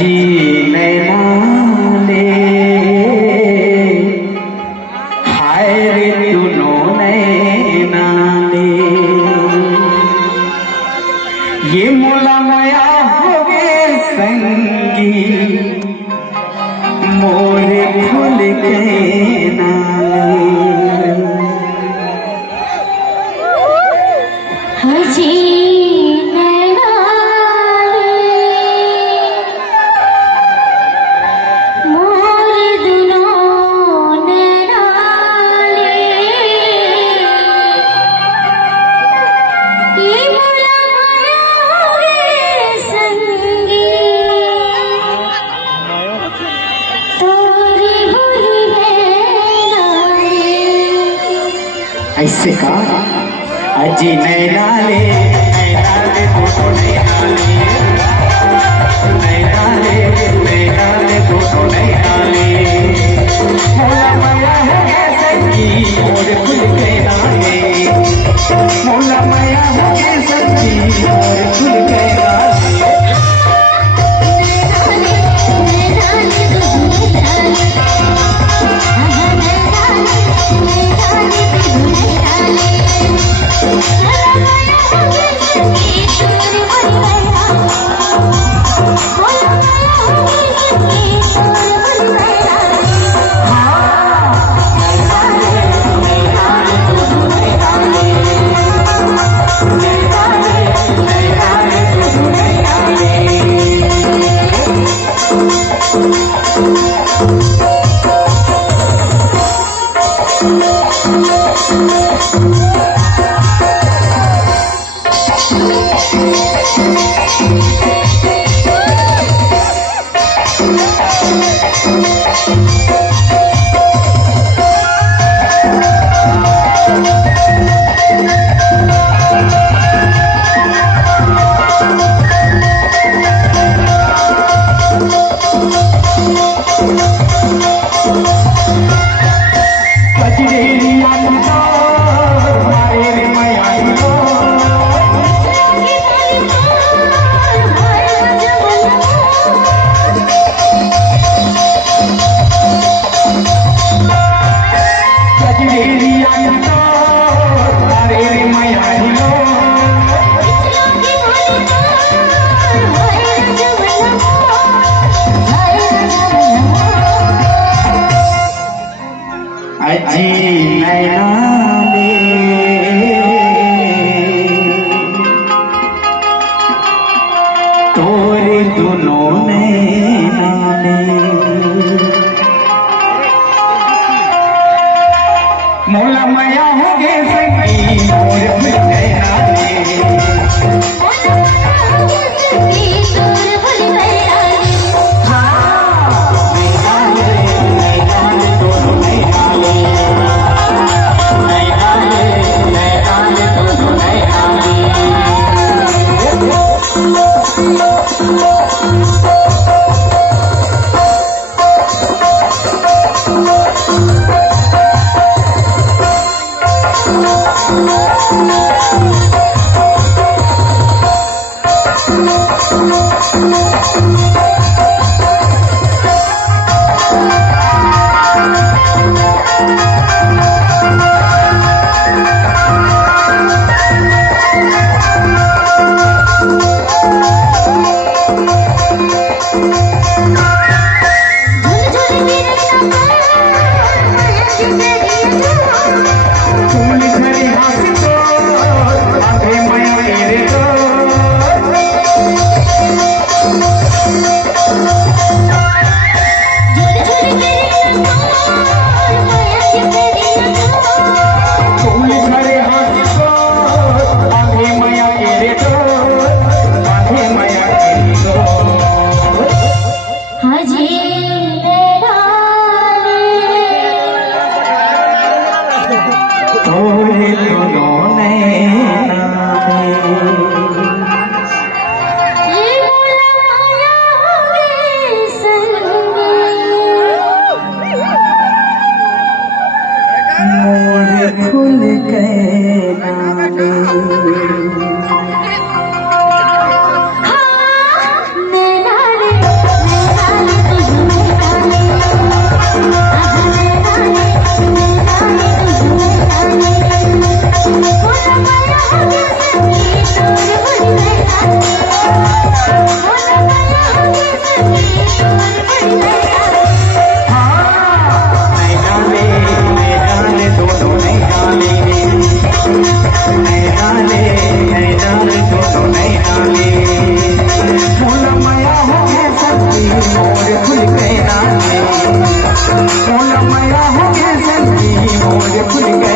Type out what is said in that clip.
अजी नैना ले हाय रे दुनो नैना ले ये मोला माया हो गए संगी मोरे फूल के हजी नैना मोर दुनो नैना ये मोला माया रे संगी तोरी भूली ऐसे का अजी नैना ले दोनों नैना ले नैना ले दोनों नैना ले मोला माया हो गया संगी मोरे फूल के नाले मोला माया हो गया संगी मोरे फूल के नाले अजी नैना ले तोरे दोनों नैना ले मोला माया हो गए संगी मोरे फूल के नाले नैना रे मोर खुल गए